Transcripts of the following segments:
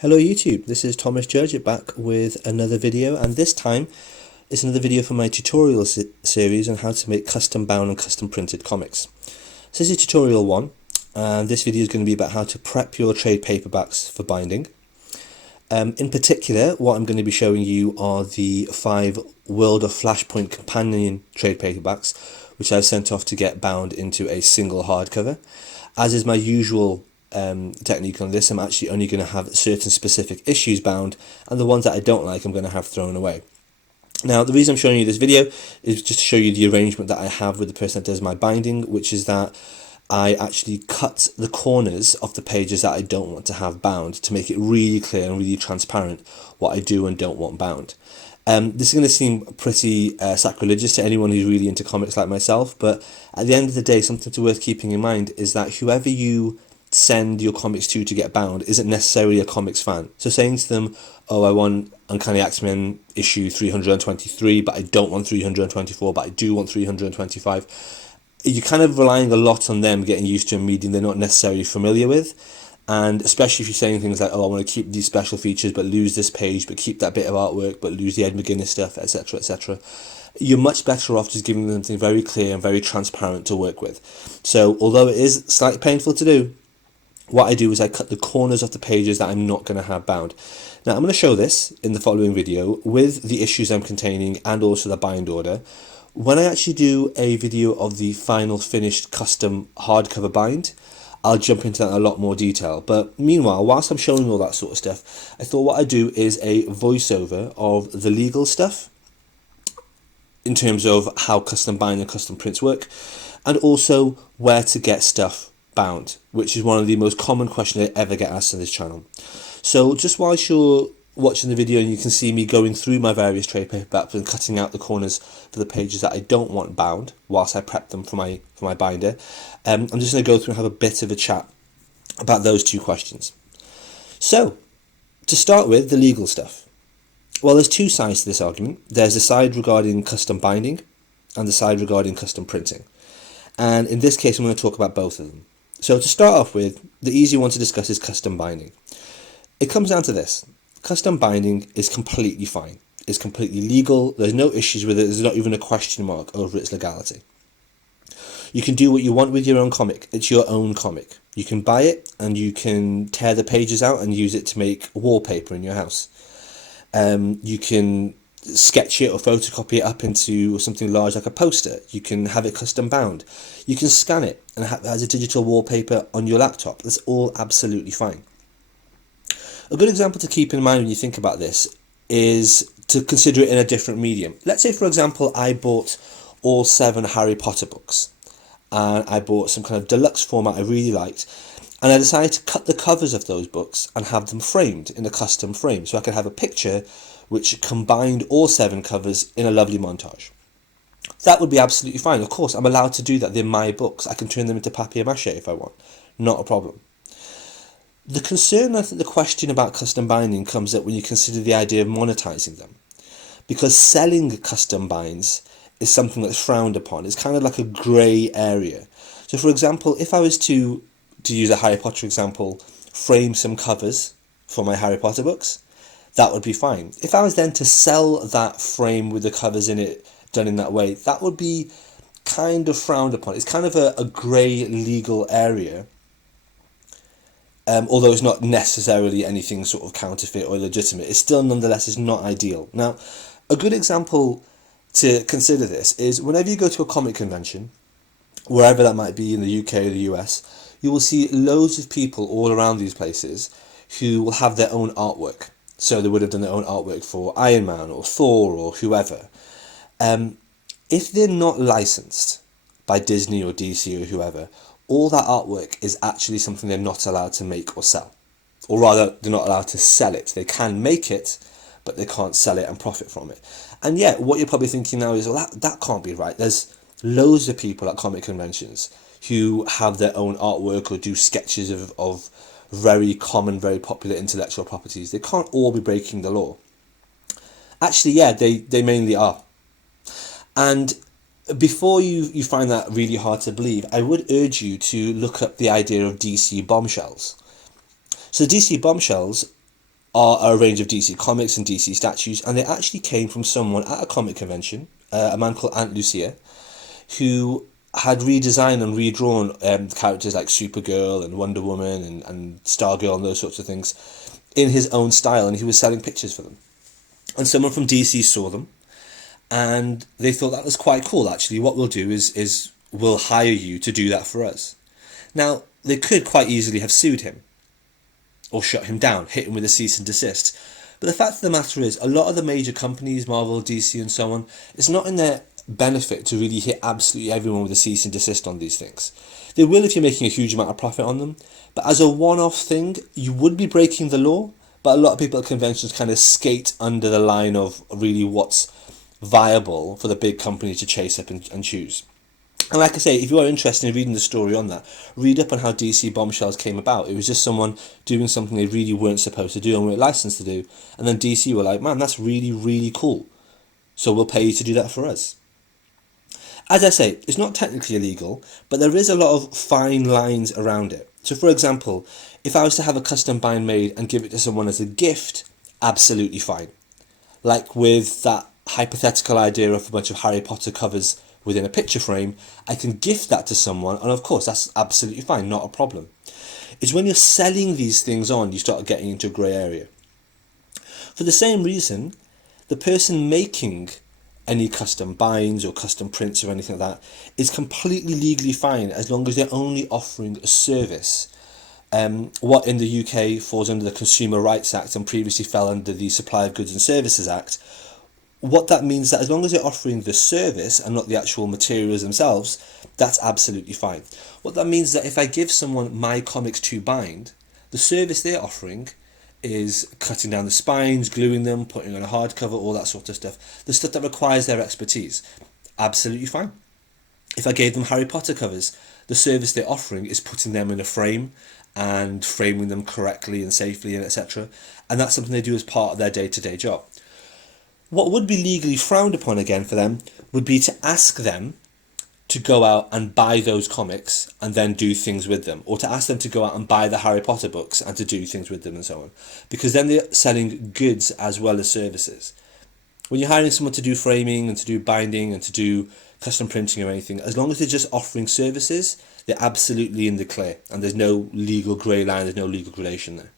Hello YouTube, this is Thomas Judge back with another video, and this time it's another video from my tutorial series on how to make custom bound and custom printed comics. So this is tutorial 1, and this video is going to be about how to prep your trade paperbacks for binding. In particular, what I'm going to be showing you are the 5 World of Flashpoint companion trade paperbacks, which I've sent off to get bound into a single hardcover. As is my usual technique on this, I'm actually only going to have certain specific issues bound, and the ones that I don't like I'm going to have thrown away. Now, the reason I'm showing you this video is just to show you the arrangement that I have with the person that does my binding, which is that I actually cut the corners of the pages that I don't want to have bound to make it really clear and really transparent what I do and don't want bound. This is going to seem pretty sacrilegious to anyone who's really into comics like myself, but at the end of the day, something worth keeping in mind is that whoever you send your comics to get bound isn't necessarily a comics fan. So saying to them, oh, I want Uncanny X-Men issue 323, but I don't want 324, but I do want 325, you're kind of relying a lot on them getting used to a medium they're not necessarily familiar with. And especially if you're saying things like, oh, I want to keep these special features but lose this page, but keep that bit of artwork but lose the Ed McGuinness stuff, etc, etc, you're much better off just giving them something very clear and very transparent to work with. So although it is slightly painful to do, what I do is I cut the corners of the pages that I'm not going to have bound. Now I'm going to show this in the following video with the issues I'm containing and also the bind order. When I actually do a video of the final finished custom hardcover bind, I'll jump into that in a lot more detail. But meanwhile, whilst I'm showing all that sort of stuff, I thought what I'd do is a voiceover of the legal stuff in terms of how custom bind and custom prints work, and also where to get stuff bound, which is one of the most common questions I ever get asked on this channel. So just whilst you're watching the video and you can see me going through my various trade paperbacks and cutting out the corners for the pages that I don't want bound whilst I prep them for my binder, I'm just going to go through and have a bit of a chat about those two questions. So to start with, the legal stuff. Well, there's two sides to this argument. There's the side regarding custom binding and the side regarding custom printing, and in this case I'm going to talk about both of them. So to start off with, the easy one to discuss is custom binding. It comes down to this. Custom binding is completely fine. It's completely legal. There's no issues with it. There's not even a question mark over its legality. You can do what you want with your own comic. It's your own comic. You can buy it and you can tear the pages out and use it to make wallpaper in your house. You can sketch it or photocopy it up into something large like a poster. You can have it custom bound. You can scan it and have it as a digital wallpaper on your laptop. That's all absolutely fine. A good example to keep in mind when you think about this is to consider it in a different medium. Let's say, for example, I bought all 7 Harry Potter books, and I bought some kind of deluxe format I really liked, and I decided to cut the covers of those books and have them framed in a custom frame so I could have a picture which combined all 7 covers in a lovely montage. That would be absolutely fine. Of course, I'm allowed to do that. They're my books. I can turn them into papier-mâché if I want. Not a problem. The concern, I think, the question about custom binding comes up when you consider the idea of monetizing them. Because selling custom binds is something that's frowned upon. It's kind of like a grey area. So for example, if I was to use a Harry Potter example, frame some covers for my Harry Potter books, that would be fine. If I was then to sell that frame with the covers in it done in that way, that would be kind of frowned upon. It's kind of a grey legal area. Although it's not necessarily anything sort of counterfeit or legitimate, it still nonetheless is not ideal. Now, a good example to consider this is whenever you go to a comic convention, wherever that might be in the UK or the US, you will see loads of people all around these places who will have their own artwork. So they would have done their own artwork for Iron Man or Thor or whoever. If they're not licensed by Disney or DC or whoever, all that artwork is actually something they're not allowed to make or sell. Or rather, they're not allowed to sell it. They can make it, but they can't sell it and profit from it. And yet, what you're probably thinking now is, well, that can't be right. There's loads of people at comic conventions who have their own artwork or do sketches of very common, very popular intellectual properties. They can't all be breaking the law. Actually, yeah, they mainly are. And before you find that really hard to believe, I would urge you to look up the idea of DC bombshells. So DC bombshells are a range of DC comics and DC statues, and they actually came from someone at a comic convention, a man called Aunt Lucia, who had redesigned and redrawn characters like Supergirl and Wonder Woman and Stargirl and those sorts of things in his own style, and he was selling pictures for them. And someone from DC saw them, and they thought that was quite cool, actually. What we'll do is we'll hire you to do that for us. Now, they could quite easily have sued him, or shut him down, hit him with a cease and desist. But the fact of the matter is, a lot of the major companies, Marvel, DC and so on, it's not in their benefit to really hit absolutely everyone with a cease and desist on these things. They will if you're making a huge amount of profit on them, but as a one-off thing, you would be breaking the law. But a lot of people at conventions kind of skate under the line of really what's viable for the big company to chase up and choose. And like I say, if you are interested in reading the story on that, read up on how DC Bombshells came about. It was just someone doing something they really weren't supposed to do and weren't licensed to do. And then DC were like, man, that's really, really cool. So we'll pay you to do that for us. As I say, it's not technically illegal, but there is a lot of fine lines around it. So for example, if I was to have a custom bind made and give it to someone as a gift, absolutely fine. Like with that hypothetical idea of a bunch of Harry Potter covers within a picture frame, I can gift that to someone, and of course that's absolutely fine, not a problem. It's when you're selling these things on, you start getting into a grey area. For the same reason, the person making any custom binds or custom prints or anything like that is completely legally fine as long as they're only offering a service. What in the UK falls under the Consumer Rights Act and previously fell under the Supply of Goods and Services Act. What that means is that as long as they're offering the service and not the actual materials themselves, that's absolutely fine. What that means is that if I give someone my comics to bind, the service they're offering is cutting down the spines, gluing them, putting on a hardcover, all that sort of stuff. The stuff that requires their expertise. Absolutely fine. If I gave them Harry Potter covers, the service they're offering is putting them in a frame and framing them correctly and safely and etc. And that's something they do as part of their day-to-day job. What would be legally frowned upon again for them would be to ask them to go out and buy those comics and then do things with them, or to ask them to go out and buy the Harry Potter books and to do things with them and so on, because then they're selling goods as well as services. When you're hiring someone to do framing and to do binding and to do custom printing or anything, as long as they're just offering services, they're absolutely in the clear and there's no legal grey line, there's no legal gradation there.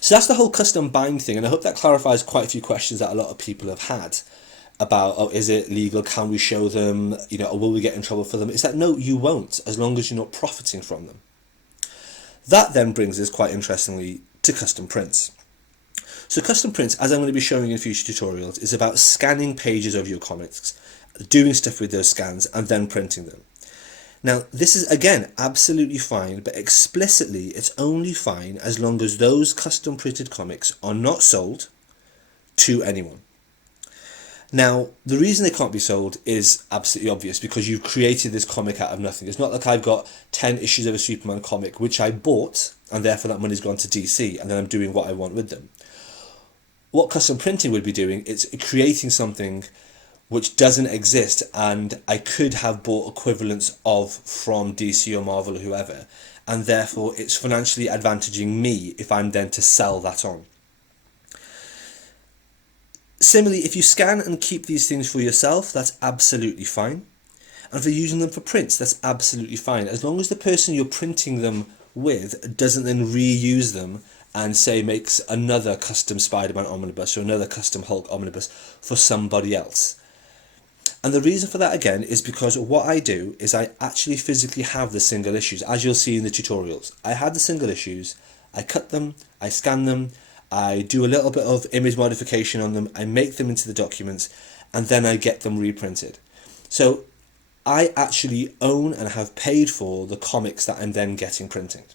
So that's the whole custom bind thing, and I hope that clarifies quite a few questions that a lot of people have had about, oh, is it legal, can we show them, or will we get in trouble for them? It's that no, you won't, as long as you're not profiting from them. That then brings us, quite interestingly, to custom prints. So custom prints, as I'm going to be showing in future tutorials, is about scanning pages of your comics, doing stuff with those scans, and then printing them. Now, this is, again, absolutely fine, but explicitly it's only fine as long as those custom printed comics are not sold to anyone. Now, the reason they can't be sold is absolutely obvious, because you've created this comic out of nothing. It's not like I've got 10 issues of a Superman comic, which I bought, and therefore that money's gone to DC, and then I'm doing what I want with them. What custom printing would be doing is creating something which doesn't exist, and I could have bought equivalents of from DC or Marvel or whoever, and therefore it's financially advantaging me if I'm then to sell that on. Similarly, if you scan and keep these things for yourself, that's absolutely fine. And for using them for prints, that's absolutely fine, as long as the person you're printing them with doesn't then reuse them and say makes another custom Spider-Man omnibus or another custom Hulk omnibus for somebody else. And the reason for that, again, is because what I do is I actually physically have the single issues, as you'll see in the tutorials. I have the single issues, I cut them, I scan them, I do a little bit of image modification on them, I make them into the documents, and then I get them reprinted. So I actually own and have paid for the comics that I'm then getting printed.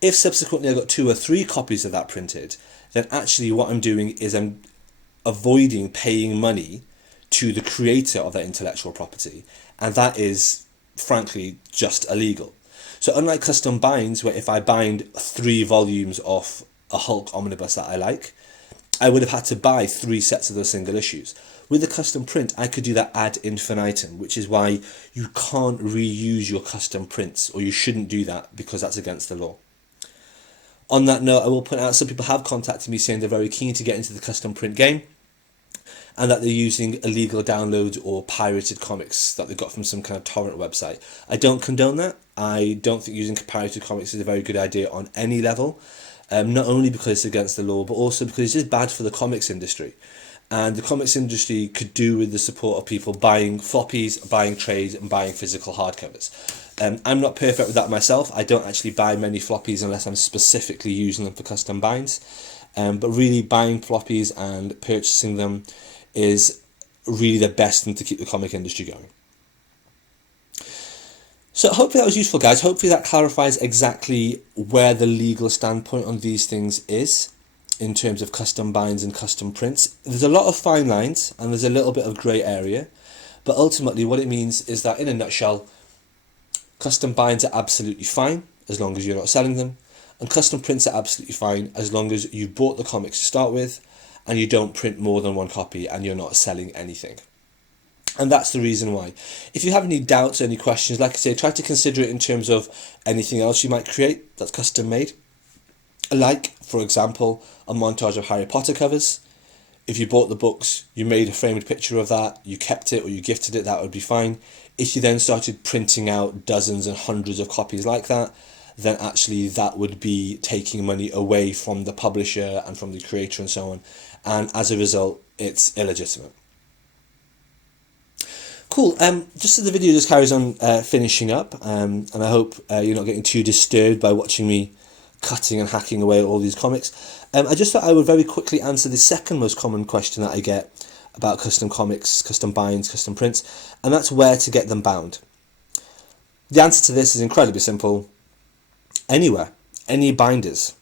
If subsequently I got 2 or 3 copies of that printed, then actually what I'm doing is I'm avoiding paying money to the creator of that intellectual property, and that is frankly just illegal. So unlike custom binds, where if I bind 3 volumes of a Hulk omnibus that I like, I would have had to buy 3 sets of those single issues. With a custom print, I could do that ad infinitum, which is why you can't reuse your custom prints, or you shouldn't do that because that's against the law. On that note, I will point out some people have contacted me saying they're very keen to get into the custom print game, and that they're using illegal downloads or pirated comics that they got from some kind of torrent website. I don't condone that. I don't think using pirated comics is a very good idea on any level, not only because it's against the law, but also because it's just bad for the comics industry. And the comics industry could do with the support of people buying floppies, buying trades, and buying physical hardcovers. I'm not perfect with that myself. I don't actually buy many floppies unless I'm specifically using them for custom binds. But really buying floppies and purchasing them is really the best thing to keep the comic industry going. So hopefully that was useful, guys. Hopefully that clarifies exactly where the legal standpoint on these things is in terms of custom binds and custom prints. There's a lot of fine lines and there's a little bit of grey area, but ultimately what it means is that, in a nutshell, custom binds are absolutely fine as long as you're not selling them, and custom prints are absolutely fine as long as you've bought the comics to start with and you don't print more than one copy and you're not selling anything. And that's the reason why. If you have any doubts or any questions, like I say, try to consider it in terms of anything else you might create that's custom made. Like, for example, a montage of Harry Potter covers. If you bought the books, you made a framed picture of that, you kept it or you gifted it, that would be fine. If you then started printing out dozens and hundreds of copies like that, then actually that would be taking money away from the publisher and from the creator and so on. And as a result, it's illegitimate. Cool. Just as the video just carries on finishing up, and I hope you're not getting too disturbed by watching me cutting and hacking away at all these comics. I just thought I would very quickly answer the second most common question that I get about custom comics, custom binds, custom prints, and that's where to get them bound. The answer to this is incredibly simple. Anywhere. Any binders.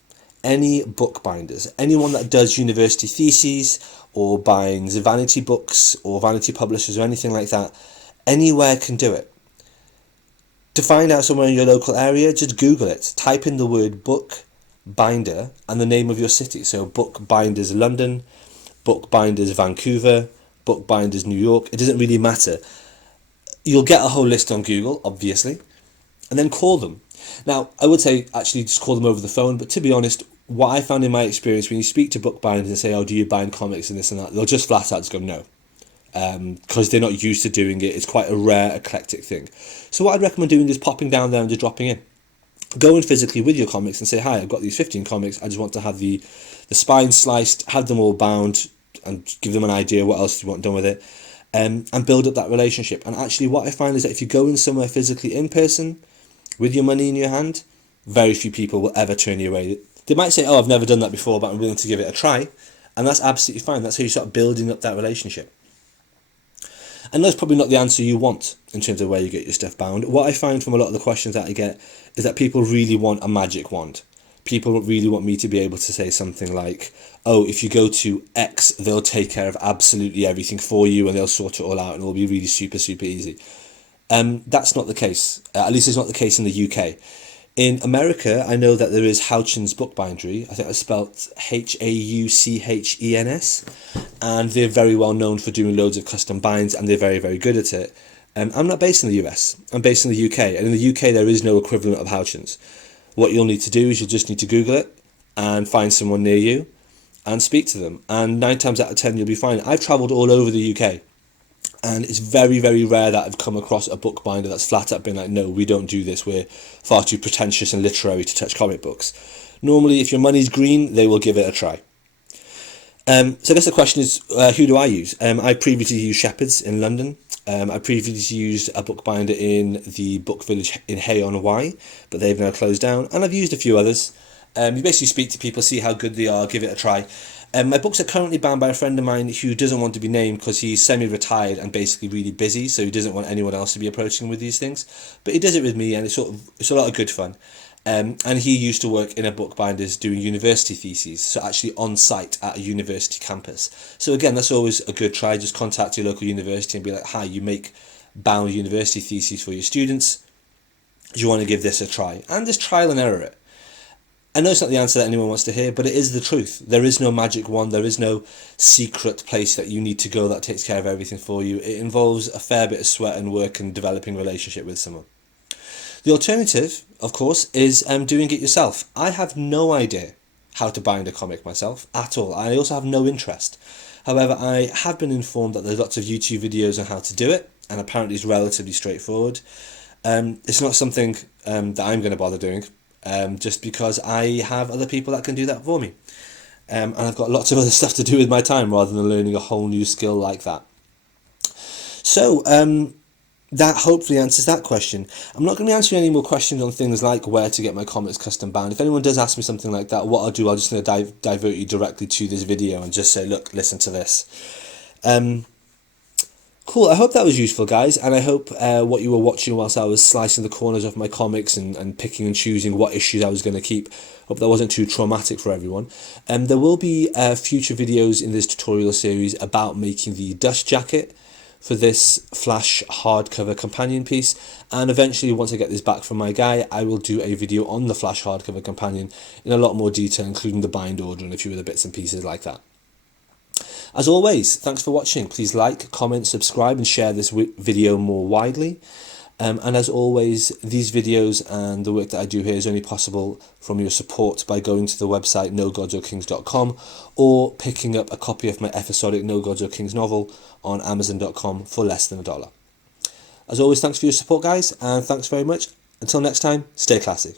Any book binders. Anyone that does university theses or binds vanity books or vanity publishers or anything like that, anywhere can do it. To find out somewhere in your local area, just Google it. Type in the word book binder and the name of your city. So book binders London, book binders Vancouver, book binders New York. It doesn't really matter. You'll get a whole list on Google, obviously, and then call them. Now, I would say actually just call them over the phone, but to be honest, what I found in my experience, when you speak to book binders and say, oh, do you bind comics and this and that, they'll just flat out just go no. Because they're not used to doing it. It's quite a rare, eclectic thing. So what I'd recommend doing is popping down there and just dropping in. Go in physically with your comics and say, hi, I've got these 15 comics. I just want to have the spine sliced, have them all bound, and give them an idea what else you want done with it, and build up that relationship. And actually what I find is that if you go in somewhere physically in person, with your money in your hand, very few people will ever turn you away. They might say, oh, I've never done that before, but I'm willing to give it a try. And that's absolutely fine. That's how you start building up that relationship. And that's probably not the answer you want in terms of where you get your stuff bound. What I find from a lot of the questions that I get is that people really want a magic wand. People really want me to be able to say something like, oh, if you go to X, they'll take care of absolutely everything for you and they'll sort it all out and it'll be really super, super easy. That's not the case. At least it's not the case in the UK. In America, I know that there is Houchens Bookbindery. I think that's spelled Hauchens, and they're very well known for doing loads of custom binds, and they're very, very good at it. I'm not based in the US. I'm based in the UK, and in the UK there is no equivalent of Houchens. What you'll need to do is you'll just need to Google it and find someone near you and speak to them. And 9 times out of 10 you'll be fine. I've travelled all over the UK. And it's very, very rare that I've come across a bookbinder that's flat out been like, no, we don't do this. We're far too pretentious and literary to touch comic books. Normally, if your money's green, they will give it a try. So I guess the question is, who do I use? I previously used Shepherd's in London. I previously used a bookbinder in the Book Village in Hay-on-Wye, but they've now closed down. And I've used a few others. You basically speak to people, see how good they are, give it a try. My books are currently bound by a friend of mine who doesn't want to be named because he's semi-retired and basically really busy, so he doesn't want anyone else to be approaching him with these things. But he does it with me, and it's a lot of good fun. And he used to work in a bookbinders doing university theses, so actually on site at a university campus. So again, that's always a good try. Just contact your local university and be like, hi, you make bound university theses for your students. Do you want to give this a try? And just trial and error it. I know it's not the answer that anyone wants to hear, but it is the truth. There is no magic wand. There is no secret place that you need to go that takes care of everything for you. It involves a fair bit of sweat and work and developing a relationship with someone. The alternative, of course, is doing it yourself. I have no idea how to bind a comic myself at all. I also have no interest. However, I have been informed that there's lots of YouTube videos on how to do it, and apparently it's relatively straightforward. It's not something that I'm going to bother doing, just because I have other people that can do that for me. And I've got lots of other stuff to do with my time rather than learning a whole new skill like that. So, that hopefully answers that question. I'm not going to answer any more questions on things like where to get my comics custom bound. If anyone does ask me something like that, what I'll do, I'll just going to divert you directly to this video and just say, look, listen to this. Cool, I hope that was useful, guys, and I hope what you were watching whilst I was slicing the corners of my comics and picking and choosing what issues I was going to keep, hope that wasn't too traumatic for everyone. There will be future videos in this tutorial series about making the dust jacket for this Flash hardcover companion piece, and eventually, once I get this back from my guy, I will do a video on the Flash hardcover companion in a lot more detail, including the bind order and a few other bits and pieces like that. As always, thanks for watching. Please like, comment, subscribe and share this video more widely. And as always, these videos and the work that I do here is only possible from your support by going to the website nogodsorkings.com or picking up a copy of my episodic No Gods or Kings novel on amazon.com for less than $1. As always, thanks for your support, guys, and thanks very much. Until next time, stay classy.